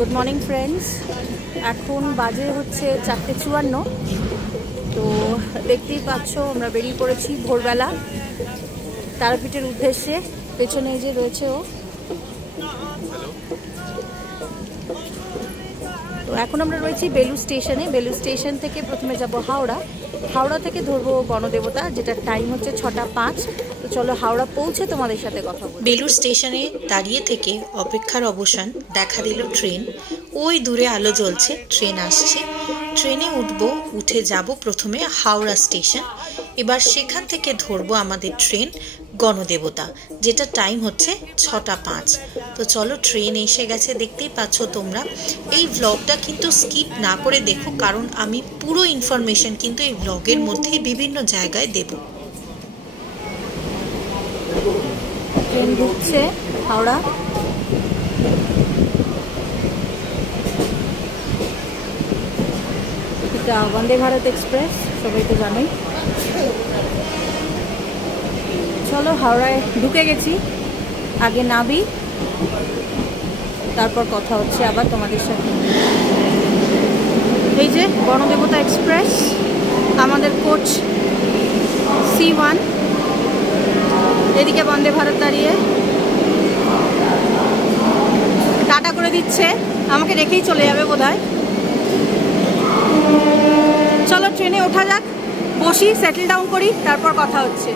Good morning friends এখন বাজে হচ্ছে 4:54 তো দেখতেই পাচ্ছ আমরা বেরিয়ে পড়েছি ভোরবেলা তারাপীঠের উদ্দেশ্যে পেছনে যে রয়েছে ও তো এখন আমরা রয়েছি বেলু স্টেশনে বেলু স্টেশন থেকে প্রথমে যাব হাওড়া হাওড়া থেকে ধরবো গণদেবতা যেটা টাইম হচ্ছে 6:05 তো চলো হাওড়া পৌঁছে তোমাদের সাথে কথা বলবো বেলুর স্টেশনে দাঁড়িয়ে থেকে অপেক্ষার অবসান দেখা দিল ট্রেন ওই দূরে আলো জ্বলছে ট্রেন আসছে ট্রেনে উঠবো উঠে যাব প্রথমে হাওড়া স্টেশন এবার সেখান থেকে ধরবো আমাদের ট্রেন গণদেবতা যেটা টাইম হচ্ছে 6:05 তো চলো ট্রেন এসে গেছে দেখতেই পাচ্ছ তোমরা এই ব্লগটা কিন্তু স্কিপ না করে দেখো কারণ আমি পুরো ইনফরমেশন কিন্তু এই ব্লগের মধ্যে বিভিন্ন জায়গায় দেব ট্রেন ঢুকছে হাওড়া এটা বন্দে ভারত এক্সপ্রেস সবাই তো জানোই চলো হাওড়ায় ঢুকে গেছি আগে নাবি তারপর কথা হচ্ছে আবার তোমাদের সাথে এই যে গণদেবতা এক্সপ্রেস আমাদের কোচ C1 এদিকে বন্দে ভারত দাঁড়িয়ে টাটা করে দিচ্ছে আমাকে রেখেই চলে যাবে বোধহয় চলো ট্রেনে ওঠা যাক বসি সেটেল ডাউন করি তারপর কথা হচ্ছে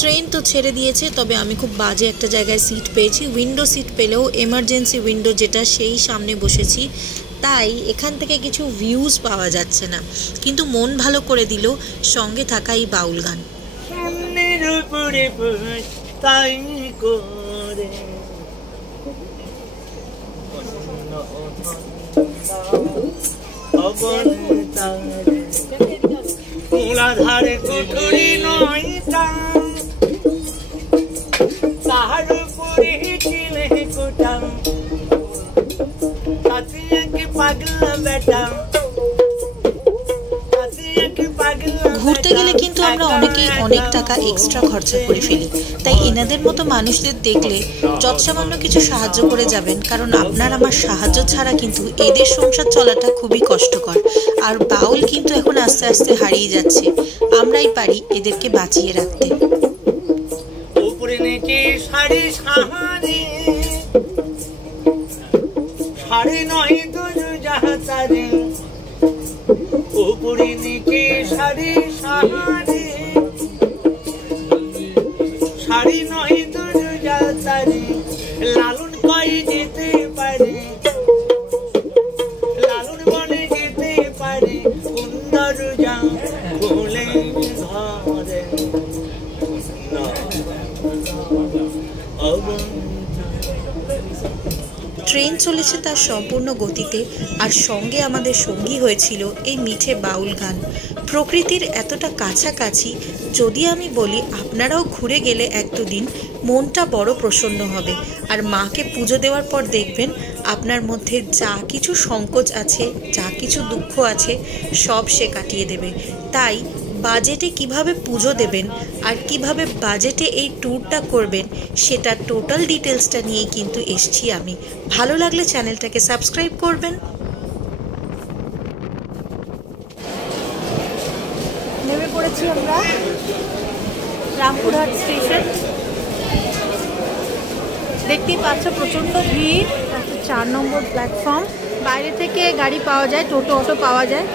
ট্রেন তো ছেড়ে দিয়েছে তবে আমি খুব বাজে একটা জায়গায় সিট পেয়েছি উইন্ডো সিট পেলেও এমার্জেন্সি উইন্ডো যেটা সেই সামনে বসেছি তাই এখান থেকে কিছু ভিউজ পাওয়া যাচ্ছে না কিন্তু মন ভালো করে দিল সঙ্গে থাকা এই বাউল গান মূলাধারে কুঠুরি নয়টা তাহার উপরে চিলে কোটা কাতিয়া কি পাগলা বেটা ঘুরতে গেলে কিন্তু আমরা অনেকেই অনেক টাকা এক্সট্রা খরচা করে ফেলি তাই এনাদের মতো মানুষদের দেখলে যৎসামান্য কিছু সাহায্য করে যাবেন কারণ আপনার আমার সাহায্য ছাড়া কিন্তু এদের সংসার চলাটা খুবই কষ্টকর আর বাউল কিন্তু এখন আস্তে আস্তে হারিয়ে যাচ্ছে আমরাই পারি এদেরকে বাঁচিয়ে রাখতে উপরে নিচে সাড়ে সাহারে সাড়ে নয় দুজু যাহাতারে উপরে নিচে সাড়ে সাহারে সাড়ে নয় দুজু যাহাতারে লালন কই যেতে পারে লালন বনে যেতে পারে সুন্দর যা বলে ঘরে ট্রেন চলেছে তার সম্পূর্ণ গতিতে আর সঙ্গে আমাদের সঙ্গী হয়েছিল এই মিঠে বাউল গান প্রকৃতির এতটা কাছাকাছি যদি আমি বলি আপনারাও ঘুরে গেলে এক দুদিন মনটা বড় প্রসন্ন হবে আর মাকে পুজো দেওয়ার পর দেখবেন আপনার মধ্যে যা কিছু সংকোচ আছে যা কিছু দুঃখ আছে সব সে কাটিয়ে দেবে তাই বাজেটে কিভাবে পুজো দেবেন আর কিভাবে বাজেটে এই ট্যুরটা করবেন সেটা টোটাল ডিটেলসটা নিয়ে কিন্তু এসছি আমি ভালো লাগলে চ্যানেলটাকে সাবস্ক্রাইব করবেন নেমে পড়েছি আমরা রামপুরহাট স্টেশন দেখতেই পাচ্ছ প্রচণ্ড ভিড় 4 নম্বর প্ল্যাটফর্ম বাইরে থেকে গাড়ি পাওয়া যায় টোটো অটো পাওয়া যায়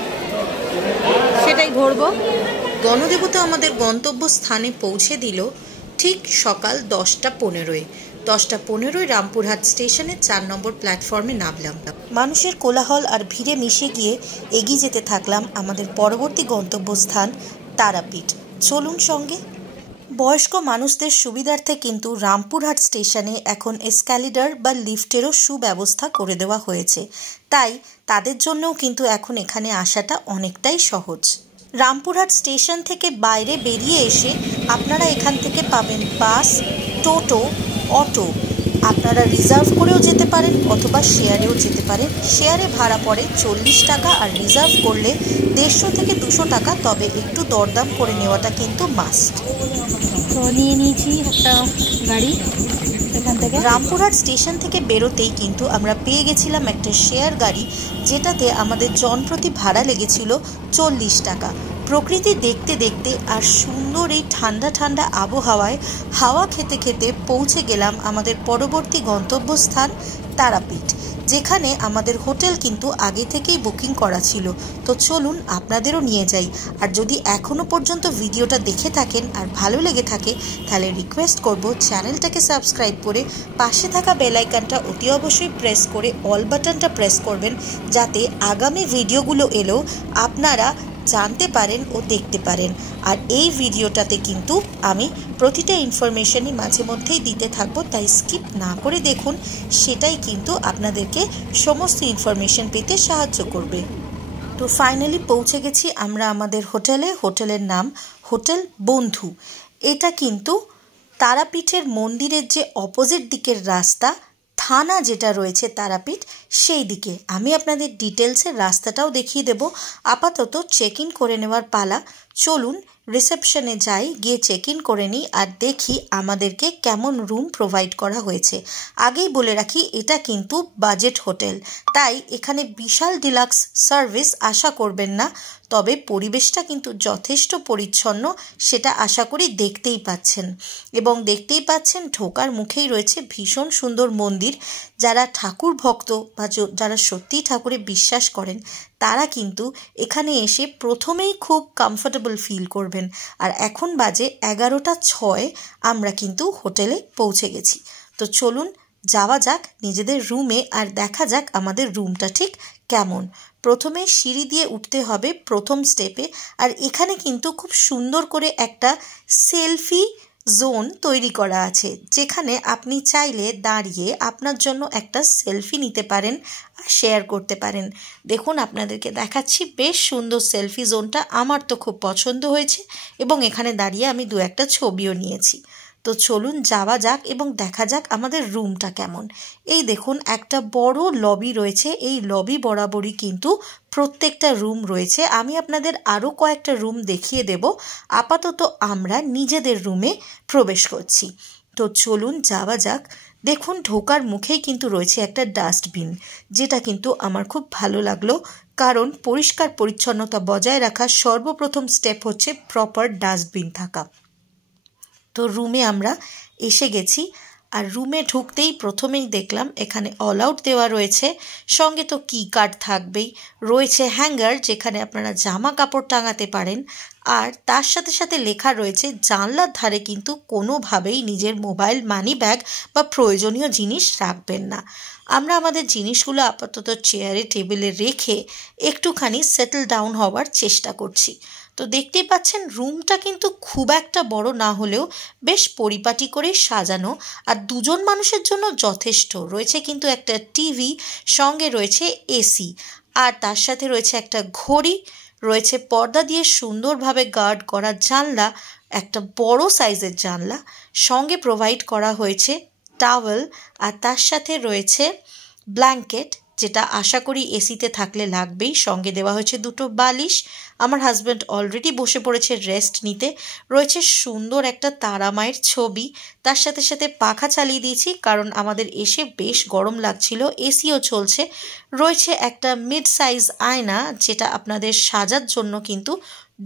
সেটাই ধরবো গণদেবতা আমাদের গন্তব্য স্থানে পৌঁছে দিল ঠিক সকাল 10:15 10:15 রামপুরহাট স্টেশনের 4 নম্বর প্ল্যাটফর্মে নামলাম। মানুষের কোলাহল আর ভিড়ে মিশে গিয়ে এগিয়ে যেতে থাকলাম আমাদের পরবর্তী গন্তব্যস্থান তারাপীঠ। চলুন সঙ্গে। বয়স্ক মানুষদের সুবিধার্থে কিন্তু রামপুরহাট স্টেশনে এখন এসক্যালেটর বা লিফটেরও সুব্যবস্থা করে দেওয়া হয়েছে, তাই তাদের জন্যও কিন্তু এখন এখানে আসাটা অনেকটাই সহজ। রামপুরহাট স্টেশন থেকে বাইরে বেরিয়ে এসে আপনারা এখান থেকে পাবেন বাস, টোটো, অটো। আপনারা রিজার্ভ করেও যেতে পারেন অথবা শেয়ারেও যেতে পারেন। শেয়ারে ভাড়া পড়ে 40 টাকা আর রিজার্ভ করলে 150 থেকে 200 টাকা, তবে একটু দরদাম করে নেওয়াটা কিন্তু মাস্ট। তো নিয়ে নিয়েছি একটা গাড়ি এখান থেকে। রামপুরহাট স্টেশন থেকে বেরোতেই কিন্তু আমরা পেয়ে গেছিলাম একটা শেয়ার গাড়ি, যেটাতে আমাদের জনপ্রতি ভাড়া লেগেছিল 40 টাকা। প্রকৃতি দেখতে দেখতে আর সুন্দর এই ঠান্ডা ঠান্ডা আবহাওয়ায় হাওয়া খেতে খেতে পৌঁছে গেলাম আমাদের পরবর্তী গন্তব্যস্থান তারাপীঠ, যেখানে আমাদের হোটেল কিন্তু আগে থেকেই বুকিং করা ছিল। তো চলুন আপনাদেরও নিয়ে যাই। আর যদি এখনও পর্যন্ত ভিডিওটা দেখে থাকেন আর ভালো লেগে থাকে, তাহলে রিকোয়েস্ট করব চ্যানেলটাকে সাবস্ক্রাইব করে পাশে থাকা বেল আইকনটা অতি অবশ্যই প্রেস করে অল বাটনটা প্রেস করবেন, যাতে আগামী ভিডিওগুলো এলেও আপনারা জানতে পারেন ও দেখতে পারেন। আর এই ভিডিওটাতে কিন্তু আমি প্রতিটা ইনফরমেশনই মাঝে মধ্যেই দিতে থাকবো, তাই স্কিপ না করে দেখুন। সেটাই কিন্তু আপনাদেরকে সমস্ত ইনফরমেশন পেতে সাহায্য করবে। তো ফাইনালি পৌঁছে গেছি আমরা আমাদের হোটেলে। হোটেলের নাম হোটেল বন্ধু। এটা কিন্তু তারাপীঠের মন্দিরের যে অপোজিট দিকের রাস্তা, থানা যেটা রয়েছে তারাপীঠ, সেই দিকে। আমি আপনাদের ডিটেলসের রাস্তাটাও দেখিয়ে দেব। আপাতত চেক ইন করে নেওয়ার পালা। চলুন রিসেপশনে যাই, গিয়ে চেক ইন করে নিই আর দেখি আমাদেরকে কেমন রুম প্রোভাইড করা হয়েছে। আগেই বলে রাখি, এটা কিন্তু বাজেট হোটেল, তাই এখানে বিশাল ডিলাক্স সার্ভিস আশা করবেন না। তবে পরিবেশটা কিন্তু যথেষ্ট পরিচ্ছন্ন, সেটা আশা করি দেখতেই পাচ্ছেন। এবং দেখতেই পাচ্ছেন ঢোকার মুখেই রয়েছে ভীষণ সুন্দর মন্দির। যারা ঠাকুর ভক্ত বা যারা সত্যিই ঠাকুরে বিশ্বাস করেন, তারা কিন্তু এখানে এসে প্রথমেই খুব কমফোর্টেবল ফিল করবেন। আর এখন বাজে 11:06, আমরা কিন্তু হোটেলে পৌঁছে গেছি। তো চলুন যাওয়া যাক নিজেদের রুমে আর দেখা যাক আমাদের রুমটা ঠিক কেমন। প্রথমে সিঁড়ি দিয়ে উঠতে হবে প্রথম স্টেপে। আর এখানে কিন্তু খুব সুন্দর করে একটা সেলফি জোন তৈরি করা আছে, যেখানে আপনি চাইলে দাঁড়িয়ে আপনার জন্য একটা সেলফি নিতে পারেন আর শেয়ার করতে পারেন। দেখুন আপনাদেরকে দেখাচ্ছি, বেশ সুন্দর সেলফি জোনটা, আমার তো খুব পছন্দ হয়েছে এবং এখানে দাঁড়িয়ে আমি 2-1টা ছবিও নিয়েছি। তো চলুন যাওয়া যাক এবং দেখা যাক আমাদের রুমটা কেমন। এই দেখুন একটা বড় লবি রয়েছে, এই লবি বরাবরই কিন্তু প্রত্যেকটা রুম রয়েছে। আমি আপনাদের আরও কয়েকটা রুম দেখিয়ে দেব। আপাতত আমরা নিজেদের রুমে প্রবেশ করছি। তো চলুন যাওয়া যাক। দেখুন ঢোকার মুখেই কিন্তু রয়েছে একটা ডাস্টবিন, যেটা কিন্তু আমার খুব ভালো লাগলো, কারণ পরিষ্কার পরিচ্ছন্নতা বজায় রাখার সর্বপ্রথম স্টেপ হচ্ছে প্রপার ডাস্টবিন থাকা। তো রুমে আমরা এসে গেছি। আর রুমে ঢুকতেই প্রথমেই দেখলাম এখানে অল আউট দেওয়া রয়েছে, সঙ্গে তো কি কার্ড থাকবেই, রয়েছে হ্যাঙ্গার যেখানে আপনারা জামা কাপড় টাঙাতে পারেন। আর তার সাথে সাথে লেখা রয়েছে জানলার ধারে কিন্তু কোনোভাবেই নিজের মোবাইল, মানি ব্যাগ বা প্রয়োজনীয় জিনিস রাখবেন না। আমরা আমাদের জিনিসগুলো আপাতত চেয়ারে টেবিলে রেখে একটুখানি সেটেল ডাউন হওয়ার চেষ্টা করছি। তো দেখতেই পাচ্ছেন রুমটা কিন্তু খুব একটা বড় না হলেও বেশ পরিপাটি করে সাজানো, আর 2জন মানুষের জন্য যথেষ্ট। রয়েছে কিন্তু একটা টিভি, সঙ্গে রয়েছে এসি, আর তার সাথে রয়েছে একটা ঘড়ি, রয়েছে পর্দা দিয়ে সুন্দরভাবে গার্ড করা জানলা, একটা বড় সাইজের জানলা, সঙ্গে প্রোভাইড করা হয়েছে টাওয়েল, আর তার সাথে রয়েছে ব্ল্যাঙ্কেট, যেটা আশা করি এসিতে থাকলে লাগবেই। সঙ্গে দেওয়া হয়েছে 2টো বালিশ। আমার হাজব্যান্ড অলরেডি বসে পড়েছে রেস্ট নিতে। রয়েছে সুন্দর একটা তারা মায়ের ছবি, তার সাথে সাথে পাখা চালিয়ে দিয়েছি কারণ আমাদের এসে বেশ গরম লাগছিল, এসিও চলছে। রয়েছে একটা মিড সাইজ আয়না, যেটা আপনাদের সাজার জন্য কিন্তু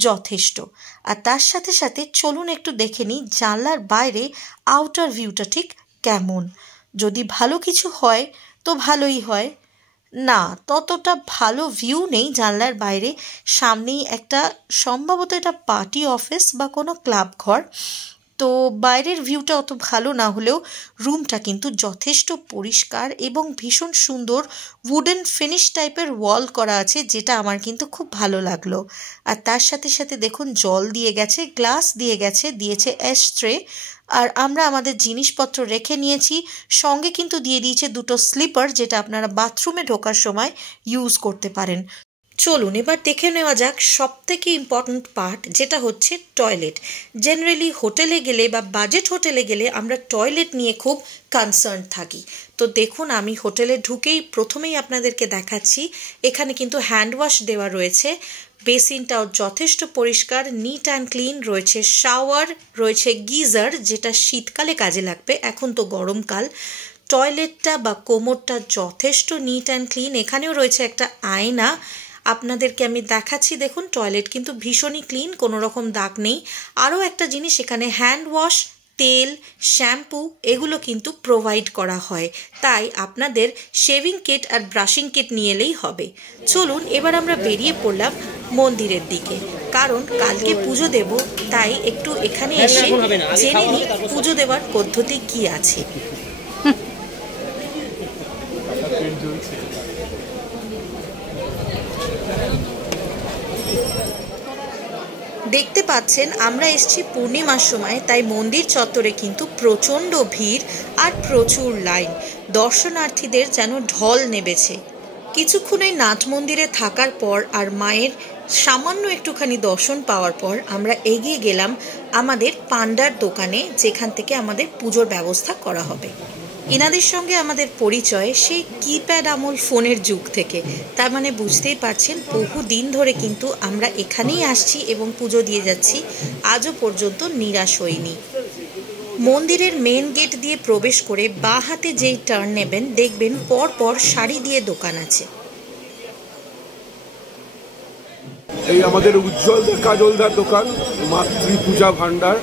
যথেষ্ট। আর তার সাথে সাথে চলুন একটু দেখে নিই জানলার বাইরে আউটার ভিউটা ঠিক কেমন। যদি ভালো কিছু হয় তো ভালোই হয়, না ততটা ভালো ভিউ নেই জানলার বাইরে। সামনেই একটা সম্ভবত এটা পার্টি অফিস বা কোনো ক্লাব ঘর। তো বাইরের ভিউটা অত ভালো না হলেও রুমটা কিন্তু যথেষ্ট পরিষ্কার এবং ভীষণ সুন্দর উডেন ফিনিশ টাইপের ওয়াল করা আছে, যেটা আমার কিন্তু খুব ভালো লাগলো। আর তার সাথে সাথে দেখুন জল দিয়ে গেছে, গ্লাস দিয়ে গেছে, দিয়েছে অ্যাশট্রে, আর আমরা আমাদের জিনিসপত্র রেখে নিয়েছি। সঙ্গে কিন্তু দিয়ে দিয়েছে দুটো স্লিপার, যেটা আপনারা বাথরুমে ঢোকার সময় ইউজ করতে পারেন। চলুন এবার দেখে নেওয়া যাক সবথেকে ইম্পর্ট্যান্ট পার্ট, যেটা হচ্ছে টয়লেট। জেনারেলি হোটেলে গেলে বা বাজেট হোটেলে গেলে আমরা টয়লেট নিয়ে খুব কনসার্ন থাকি। তো দেখুন আমি হোটেলে ঢুকেই প্রথমেই আপনাদেরকে দেখাচ্ছি, এখানে কিন্তু হ্যান্ড ওয়াশ দেওয়া রয়েছে, বেসিনটাও যথেষ্ট পরিষ্কার, নিট অ্যান্ড ক্লিন রয়েছে, শাওয়ার রয়েছে, গিজার যেটা শীতকালে কাজে লাগবে, এখন তো গরমকাল। টয়লেটটা বা কোমরটা যথেষ্ট নিট অ্যান্ড ক্লিন। এখানেও রয়েছে একটা আয়না, আপনাদেরকে আমি দেখাচ্ছি। দেখুন টয়লেট কিন্তু ভীষণই ক্লিন, কোনো রকম দাগ নেই। আরও একটা জিনিস, এখানে হ্যান্ড ওয়াশ, তেল, শ্যাম্পু এগুলো কিন্তু প্রোভাইড করা হয়, তাই আপনাদের শেভিং কিট আর ব্রাশিং কিট নিয়ে এলেই হবে। চলুন এবার আমরা বেরিয়ে পড়লাম মন্দিরের দিকে, কারণ কালকে পুজো দেব, তাই একটু এখানে এসে জেনে নিই পুজো দেওয়ার পদ্ধতি কি আছে। দেখতে পাচ্ছেন আমরা এসেছি পূর্ণিমার সময়, তাই মন্দির চত্বরে কিন্তু প্রচণ্ড ভিড় আর প্রচুর লাইন। দর্শনার্থীদের যেন ঢল নেমেছে। কিছুক্ষণ এই নাট মন্দিরে থাকার পর আর মায়ের সামান্য একটুখানি দর্শন পাওয়ার পর আমরা এগিয়ে গেলাম আমাদের পান্ডার দোকানে, যেখান থেকে আমাদের পুজোর ব্যবস্থা করা হবে। এনাদের সঙ্গে আমাদের পরিচয় সেই কিপ্যাড আমল ফোনের যুগ থেকে, তার মানে বুঝতেই পারছেন বহু দিন ধরে কিন্তু আমরা এখানেই আসছি এবং পুজো দিয়ে যাচ্ছি, আজও পর্যন্ত নিরাশ হইনি। মন্দিরের মেন গেট দিয়ে প্রবেশ করে বাঁ হাতে যেই টার্ন নেবেন দেখবেন পর পর শাড়ি দিয়ে দোকান আছে। এই আমাদের উজ্জ্বলদার কাজলদার দোকান, মাতৃ পূজা ভান্ডার।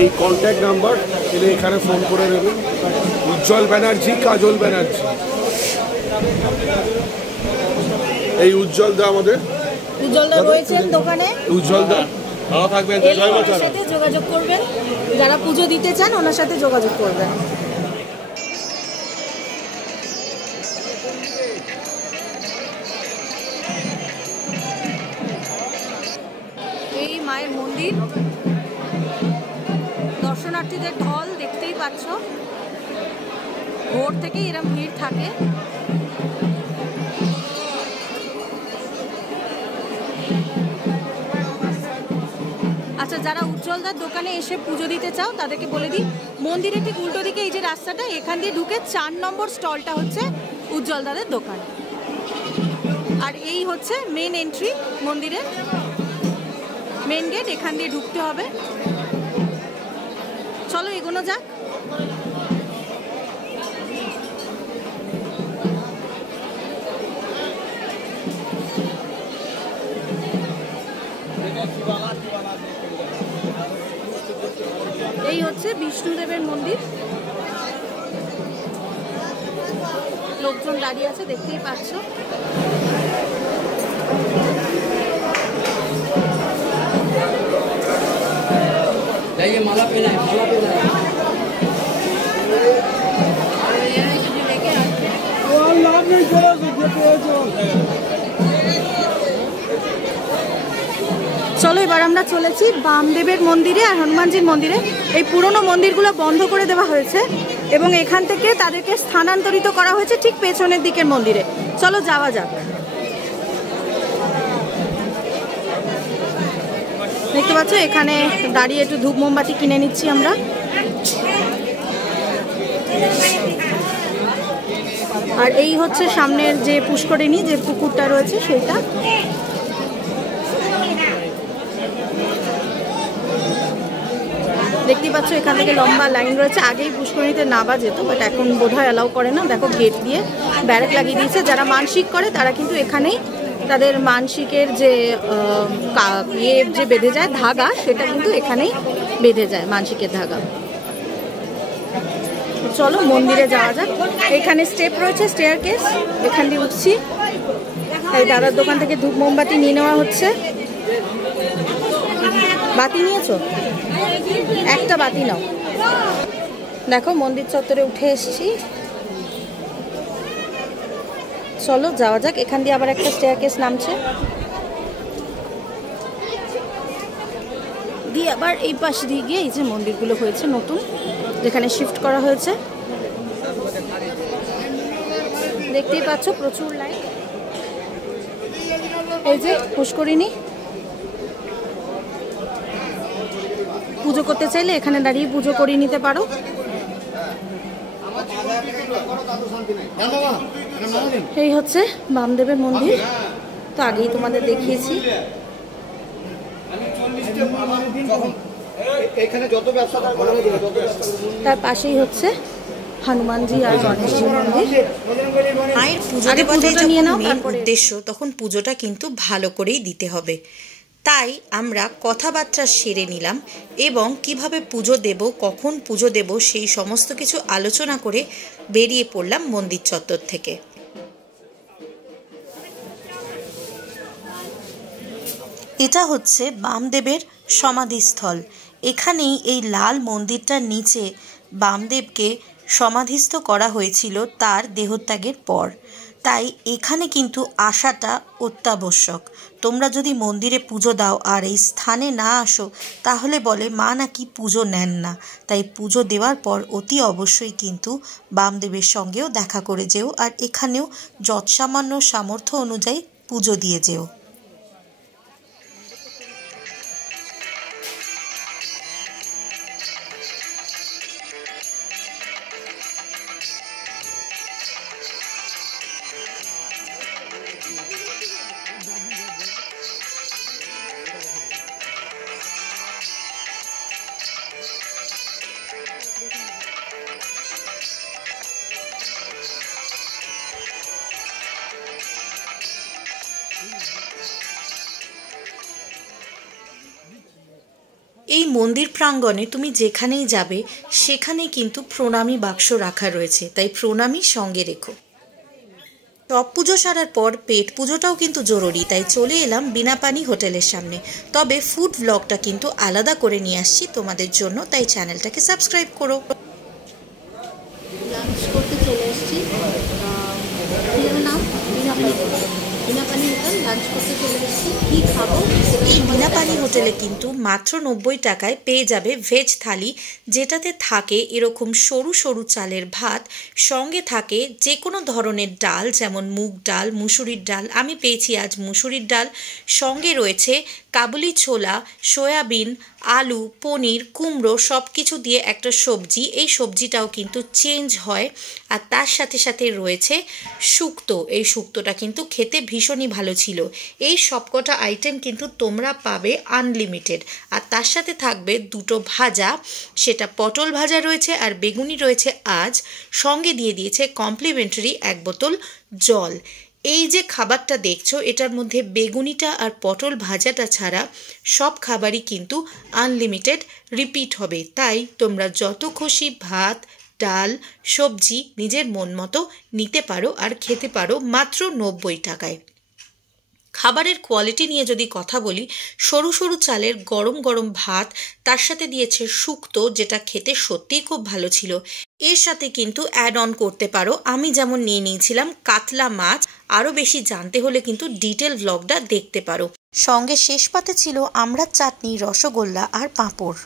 এই কন্ট্যাক্ট নাম্বার এলে এখানে ফোন করে নেবেন। উজ্জ্বল ব্যানার্জি, কাজল ব্যানার্জি। এই উজ্জ্বলদা আমাদের, উজ্জ্বলদা রয়েছেন দোকানে। উজ্জ্বলদা ভালো থাকবেন, ওনার সাথে যোগাযোগ করবেন, যারা পুজো দিতে চান ওনার সাথে যোগাযোগ করবেন। এই মায়ের মন্দির, দর্শনার্থীদের ঢল দেখতেই পাচ্ছ, ভোর থেকেই এরকম ভিড় থাকে। আচ্ছা, যারা উজ্জ্বলদার দোকানে এসে পুজো দিতে চাও তাদেরকে বলে দিই, মন্দিরের ঠিক উল্টো দিকে এই যে রাস্তাটা, এখান দিয়ে ঢুকে 4 নম্বর স্টলটা হচ্ছে উজ্জ্বলদাদের দোকান। আর এই হচ্ছে মেন এন্ট্রি, মন্দিরের মেন গেট, এখান দিয়ে ঢুকতে হবে। চলো এগোনো যাক। এই হচ্ছে বিষ্ণুদেবের মন্দির, লোকজন দাঁড়িয়ে আছে দেখতেই পাচ্ছ। মালা পেলায় মালা পেলায় চলো এবার আমরা চলেছি বামদেবের মন্দিরে আর হনুমানজির মন্দিরে। এই পুরনো মন্দিরগুলো বন্ধ করে দেওয়া হয়েছে এবং এখান থেকে তাদেরকে স্থানান্তরিত করা হয়েছে ঠিক পেছনের দিকের মন্দিরে। চলো যাওয়া যাক। দেখতে পাচ্ছ এখানে দাঁড়িয়ে একটু ধূপ মোমবাতি কিনে নিচ্ছি আমরা। আর এই হচ্ছে সামনের যে পুষ্করিণী, যে পুকুরটা রয়েছে সেইটা। দেখতেই পাচ্ছ এখান থেকে লম্বা লাইন রয়েছে। আগেই পুষ্করিণীতে নামা যেত, বাট এখন বোধহয় অ্যালাউ করে না। দেখো গেট দিয়ে ব্যারাক লাগিয়ে দিয়েছে। যারা মানসিক করে তারা কিন্তু এখানেই তাদের মানসিকের যে যে বেঁধে যায় ধাগা, সেটা কিন্তু এখানেই বেঁধে যায়, মানসিকের ধাগা। চলো মন্দিরে যাওয়া যাক। এখানে স্টেপ রয়েছে, স্টেয়ার কেস, এখান দিয়ে উঠছি। এই দাদার দোকান থেকে ধূপ মোমবাতি নিয়ে নেওয়া হচ্ছে। বাতি নিয়েছো? একটা বাতি নাও। দেখো মন্দির চত্বরে উঠে এসেছি, চলো যাওয়া যাক। এখান দিয়ে আবার একটা স্টেয়ারকেস নামছে, দিয়ে আবার এই পাশ দিয়ে গিয়ে এই যে মন্দিরগুলো হয়েছে নতুন, যেখানে শিফট করা হয়েছে, দেখতেই পাচ্ছ প্রচুর লাইট। এই যে পুষ্করিণী, পুজো করতে চাইলে এখানে দাঁড়িয়ে পুজো করে নিতে পারো। এই হচ্ছে বামদেবের মন্দির, তো আগেই তোমাদের দেখিয়েছি। তার পাশেই হচ্ছে হনুমানজি আর গণেশজি মন্দির। মায়ের পুজো দেওয়াটাই যখন মেন উদ্দেশ্য, তখন পুজোটা কিন্তু ভালো করেই দিতে হবে। তাই আমরা কথাবার্তা সেরে নিলাম এবং কিভাবে পুজো দেব, কখন পুজো দেব, সেই সমস্ত কিছু আলোচনা করে বেরিয়ে পড়লাম মন্দির চত্বর থেকে। এটা হচ্ছে বামদেবের সমাধিস্থল। এখানেই এই লাল মন্দিরটার নিচে বামদেবকে সমাধিস্থ করা হয়েছিল তার দেহত্যাগের পর। তাই এখানে কিন্তু আসাটা অত্যাবশ্যক। তোমরা যদি মন্দিরে পুজো দাও আর এই স্থানে না আসো, তাহলে বলে মা নাকি পুজো নেন না। তাই পুজো দেওয়ার পর অতি অবশ্যই কিন্তু বামদেবের সঙ্গেও দেখা করে যেও, আর এখানেও যৎসামান্য সামর্থ্য অনুযায়ী পুজো দিয়ে যেও। এই মন্দির প্রাঙ্গণে তুমি যেখানেই যাবে সেখানেই কিন্তু প্রণামী বাক্স রাখা রয়েছে, তাই প্রণামী সঙ্গে রেখো। সব পুজো সারার পর পেট পুজোটাও কিন্তু জরুরি, তাই চলে এলাম বিনাপানি হোটেলের সামনে। তবে ফুড ব্লগটা কিন্তু আলাদা করে নিয়ে আসছি তোমাদের জন্য, তাই চ্যানেলটাকে সাবস্ক্রাইব করো। লাঞ্চ করতে চলে এসেছি, বিনাপানি হোটেল, লাঞ্চ করতে চলে এসেছি। কী খাবো? এই বিনাপানি হোটেলে কিন্তু মাত্র 90 টাকায় পেয়ে যাবে ভেজ থালি, যেটাতে থাকে এরকম সরু সরু চালের ভাত, সঙ্গে থাকে যে কোনো ধরনের ডাল, যেমন মুগ ডাল, মুসুরির ডাল। আমি পেয়েছি আজ মুসুরির ডাল, সঙ্গে রয়েছে কাবুলি ছোলা, সয়াবিন, আলু, পনির, কুমড়ো, সব কিছু দিয়ে একটা সবজি। এই সবজিটাও কিন্তু চেঞ্জ হয়, আর তার সাথে সাথে রয়েছে শুক্তো। এই শুক্তোটা কিন্তু খেতে ভীষণই ভালো ছিল। এই সবকটা আইটেম কিন্তু তোমরা পাবে আনলিমিটেড, আর তার সাথে থাকবে দুটো ভাজা, সেটা পটল ভাজা রয়েছে আর বেগুনি রয়েছে আজ, সঙ্গে দিয়ে দিয়েছে কমপ্লিমেন্টারি 1 বোতল জল। এই যে খাবারটা দেখছো, এটার মধ্যে বেগুনিটা আর পটল ভাজাটা ছাড়া সব খাবারই কিন্তু আনলিমিটেড রিপিট হবে। তাই তোমরা যত খুশি ভাত, ডাল, সবজি নিজের মন মতো নিতে পারো আর খেতে পারো মাত্র 90 টাকায়। খাবারের কোয়ালিটি নিয়ে যদি কথা বলি, সরু সরু চালের গরম গরম ভাত, তার সাথে দিয়েছে শুক্তো, যেটা খেতে সত্যিই খুব ভালো ছিল। এর সাথে কিন্তু অ্যাড অন করতে পারো, আমি যেমন নিয়ে নিয়েছিলাম কাতলা মাছ। আরও বেশি জানতে হলে কিন্তু ডিটেল ব্লগটা দেখতে পারো। সঙ্গে শেষ পাতে ছিল আমড়ার চাটনি, রসগোল্লা আর পাঁপড়।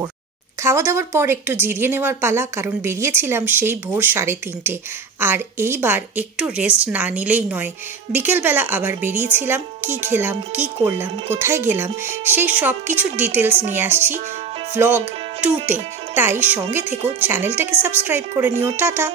খাওয়া দাওয়ার পর একটু জিরিয়ে নেওয়ার পালা, কারণ বেরিয়েছিলাম সেই ভোর 3:30। আর এইবার একটু রেস্ট না নিলেই নয়। বিকেলবেলা আবার বেরিয়েছিলাম, কি খেলাম, কি করলাম, কোথায় গেলাম, সেই সব কিছু ডিটেলস নিয়ে আসছি ব্লগ 2তে। তাই সঙ্গে থেকো, চ্যানেলটাকে সাবস্ক্রাইব করে নিও। টাটা।